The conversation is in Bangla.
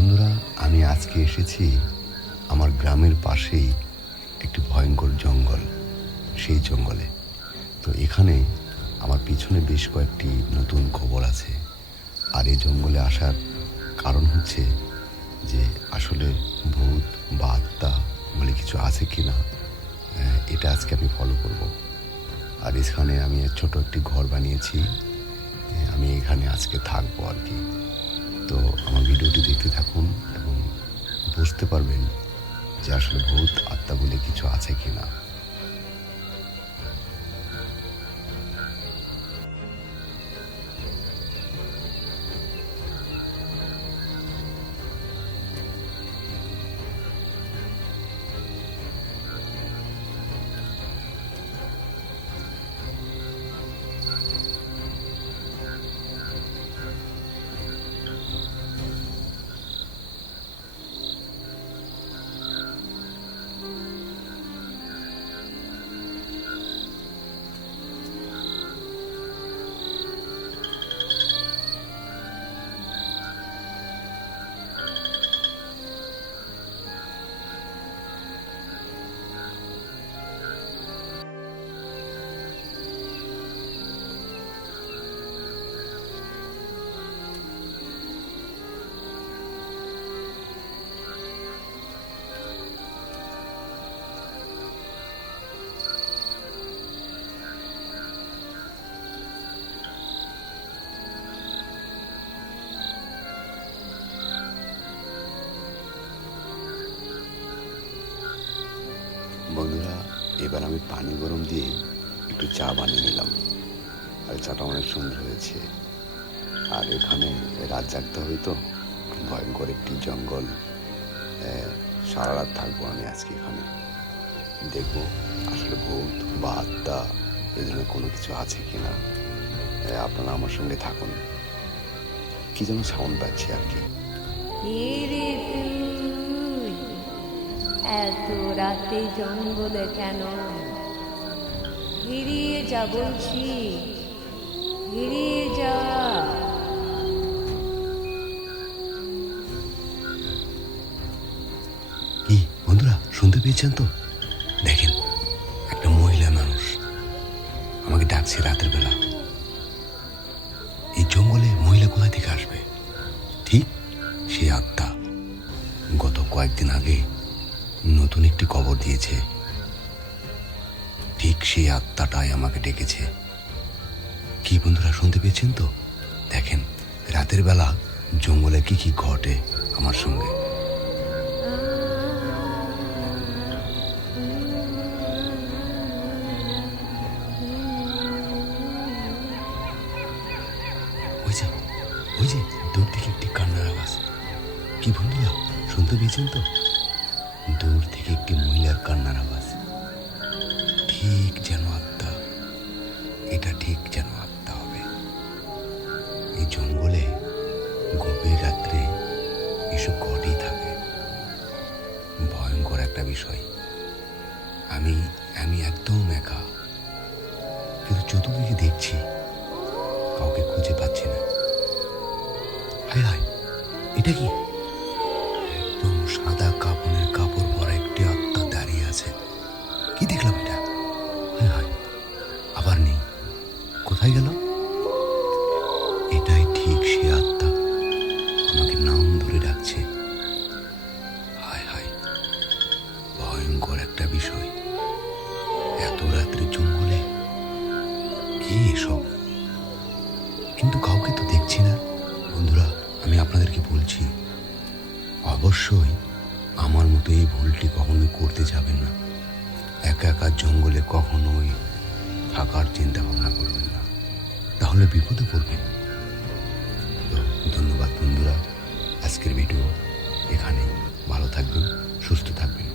বন্ধুরা, আমি আজকে এসেছি আমার গ্রামের পাশেই একটি ভয়ঙ্কর জঙ্গল, সেই জঙ্গলে। তো এখানে আমার পিছনে বেশ কয়েকটি নতুন খবর আছে। আর এই জঙ্গলে আসার কারণ হচ্ছে যে আসলে ভূত বা আত্মা বলে কিছু আছে কি না, এটা আজকে আমি ফলো করব। আর এখানে আমি ছোট একটি ঘর বানিয়েছি, আমি এখানে আজকে থাকবো আর কি। তো আমার ভিডিওটি দেখতে থাকুন এবং বুঝতে পারবেন যে আসলে ভূত আত্মা বলে কিছু আছে কি না। বন্ধুরা, এবার আমি পানি গরম দিয়ে একটু চা বানিয়ে নিলাম। আর চাটা অনেক সুন্দর হয়েছে। আর এখানে রাত জাগতে হবে, তো ভয়ঙ্কর একটি জঙ্গল, সারা রাত থাকবো আমি আজকে এখানে। দেখবো আসলে ভূত বা আত্মা এই ধরনের কোনো কিছু আছে কিনা। আপনারা আমার সঙ্গে থাকুন। কি যেন সাউন্ড পাচ্ছি আর কি। এত রাতে জঙ্গলে কেন? বেরিয়ে যা বলছি, বেরিয়ে যা। কি বন্ধুরা, শুনতে পেয়েছেন তো? দেখেন, একটা মহিলা মানুষ আমাকে ডাকছে রাতের বেলা। এই জঙ্গলে মহিলা কোথা থেকে আসবে? ঠিক সে আত্মা। গত কয়েকদিন আগে নতুন একটি খবর দিয়েছে, ঠিক সেই আত্মাটাই আমাকে ডেকেছে। কি বন্ধুরা, শুনতে পেয়েছেন তো? দেখেন রাতের বেলা জঙ্গলে কি কি ঘটে আমার সঙ্গে। ওই যে দূর থেকে একটি কান্নার আওয়াজ। কি বন্ধুরা, শুনতে পেয়েছেন তো? দূর থেকে একটি মহিলার কান্নার আওয়াজ। ঠিক যেন আত্মা, এটা ঠিক যেন আত্মা হবে। এই জঙ্গলে গভীর রাত্রে এসব ঘটেই থাকে। ভয়ঙ্কর একটা বিষয়। আমি একদম একা, কিন্তু চতুর্দিকে দেখছি, কাউকে খুঁজে পাচ্ছি না। হায় হায়, এটা কি? একদম সাদা কাপড়ের কাপড় পরা একটি আত্মা দাঁড়িয়ে আছে। কি দেখলাম এটা? হায় হায়, আবার নেই। কোথায় গেল? এটাই ঠিক সে আত্মা, আমাকে নাম ধরে ডাকছে। হায় হায়, ভয়ঙ্কর একটা বিষয়। এত রাত্রে জঙ্গলে কি এসব? কিন্তু কাউকে তো দেখছি না। বন্ধুরা, আমি আপনাদেরকে বলছি, অবশ্যই আমার মতো এই ভুলটি কখনোই করতে যাবেন না। একা একা জঙ্গলে কখনোই থাকার চিন্তা ভাবনা করবেন না, তাহলে বিপদে পড়বেন। তো ধন্যবাদ বন্ধুরা, আজকের ভিডিও এখানেই। ভালো থাকবেন, সুস্থ থাকবেন।